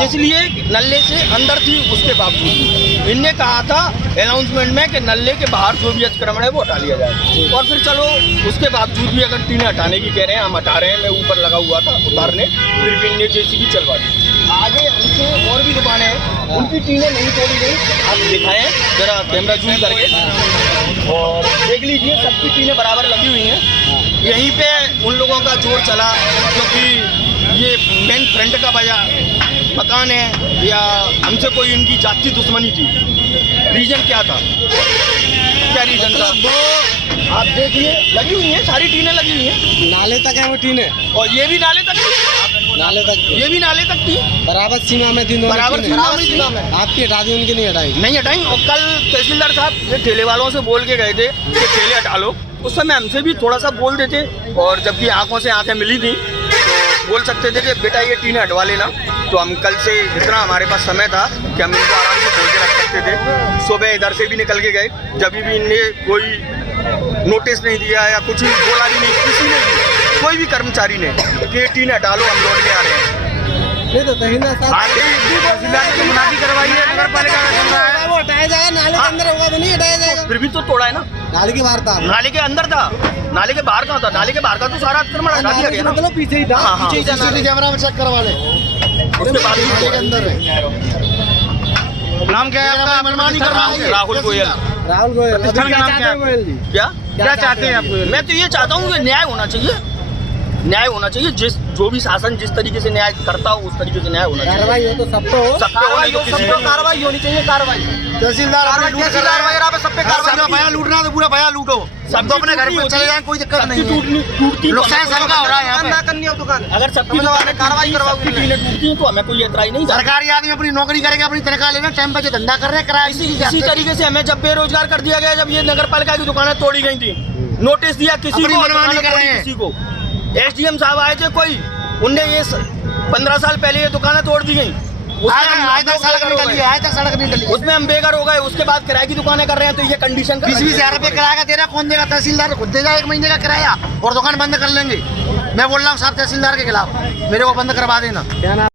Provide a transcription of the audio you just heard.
इसलिए नल्ले से अंदर थी, उसके बावजूद इनने कहा था अनाउंसमेंट में कि नल्ले के बाहर जो भी अतिक्रमण है वो हटा लिया जाए। और फिर चलो उसके बावजूद भी अगर टीने हटाने की कह रहे हैं, हम हटा रहे हैं। मैं ऊपर लगा हुआ था उतारने, फिर भी इनने जेसीबी चलवा दी। आगे हमसे और भी दुकानें हैं, उनकी टीनें नहीं तोड़ी गई। आप दिखाएं जरा कैमरा जूम करके और देख लीजिए, सबकी टीनें बराबर लगी हुई हैं। यहीं पे उन लोगों का जोर चला, क्योंकि ये मेन फ्रंट का मकान है या हमसे कोई इनकी जाति दुश्मनी थी। रीजन क्या था, क्या रीजन था? वो आप देखिए लगी हुई है, सारी टीनें लगी हुई हैं, नाले तक है वो टीने, और ये भी नाले तक थी, नाले तक, ये भी नाले तक थी, बराबर सीमा में थी, बराबर सीमा में। आपकी हटा दी, उनकी नहीं हटाई? नहीं हटाई। और कल तहसीलदार साहब ये ठेले वालों से बोल के गए थे कि ठेले हटा लो। उस समय हमसे भी थोड़ा सा बोल देते, और जबकि आंखों से आंखें मिली थी तो बोल सकते थे कि बेटा ये टीने हटवा लेना। तो हम कल से इतना हमारे पास समय था कि हम इनको आराम से खोल के रख सकते थे। सुबह इधर से भी निकल के गए, जब भी इनने कोई नोटिस नहीं दिया या कुछ बोला भी नहीं, किसी ने भी, कोई भी कर्मचारी ने कि ये टीने हटा लो, हम लौट के आ रहे हैं। नहीं तो तहसीलदार साहब मुनादी करवाइए, नगर पालिका का कमरा है, वो हटाया जाएगा, नाले के अंदर होगा तो नहीं हटाया जाएगा। फिर भी तो तोड़ा है ना, नाले के बाहर था, नाले के अंदर था, नाले के बाहर कहाँ था? नाले के बाहर का तो सारा अतिक्रमण हटा दिया गया ना। मतलब पीछे ही था, हाँ, हाँ। पीछे ही था, सीसीटीवी कैमरा में चेक करवा ले, उसके बाद नाले के अंदर है। नाम क्या है आपका? मनमानी कर रहा हूँ। राहुल गोयल। राहुल गोयल, अभी प्रतिष्ठान का नाम क्या क्या है? चाहते हैं गोयल जी? क्या चाहते हैं आप? मैं तो ये चाहता हूँ कि न्याय होना चाहिए, न्याय होना चाहिए। जो भी शासन जिस तरीके से न्याय करता हो उस तरीके से न्याय होना चाहिए। कार्रवाई हो तो सब पे हो, सब पे कार्रवाई होनी चाहिए। कार्रवाई तहसीलदार सब पे कार्रवाई। लूटना तो पूरा भया लूटो, सब तो अपने घर पे चले जाए, कोई दिक्कत नहीं है। नुकसान सबका हो रहा है यहाँ पे। अगर सबकी कार्रवाई करवाओगे, टीनें टूटती हैं तो हमें कोई एतराज नहीं। सरकारी आदमी अपनी नौकरी करेगा, अपनी तनख्वाह लेना, टाइम पे जो धंधा कर रहे हैं किराया इसी तरीके से हमें जब बेरोजगार कर दिया गया, जब ये नगर पालिका की दुकानें तोड़ी गई थी, नोटिस दिया किसी अपनी को, मनमानी कर रहे हैं। किसी को। एसडीएम साहब आए थे, कोई उनने ये 15 साल पहले ये दुकानें तोड़ दी गई, आज तक सड़क नहीं डली, उसमें हम बेघर हो गए। उसके बाद किराए की दुकानें कर रहे हैं, तो ये कंडीशन 20,000 रुपये किराया का दे रहा, कौन देगा? तहसीलदार खुद देगा 1 महीने का किराया, और दुकान बंद कर लेंगे। मैं बोल रहा हूँ साहब तहसीलदार के खिलाफ, मेरे को बंद करवा देना।